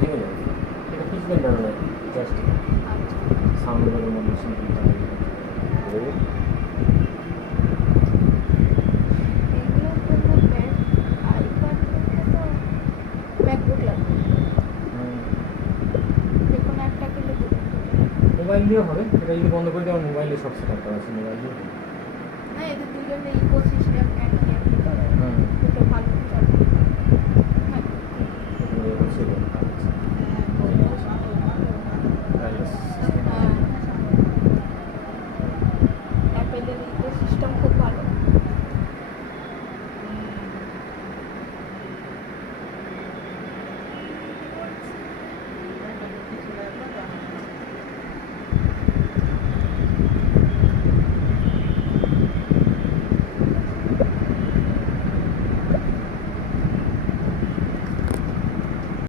ভেঙে যাবে। এটা পিছনের ব্যাপার জাস্ট সাউন্ডের মধ্যে সিম্পল মোবাইল দিয়েও হবে। এটা যদি বন্ধ করে দেওয়া মোবাইলে সব সেট আপ করা আছে, মোবাইল দিয়ে না এদের দুজনে ইকোসিস্টেম একই হ্যাঁ দুটো ভালো চলে। হচ্ছে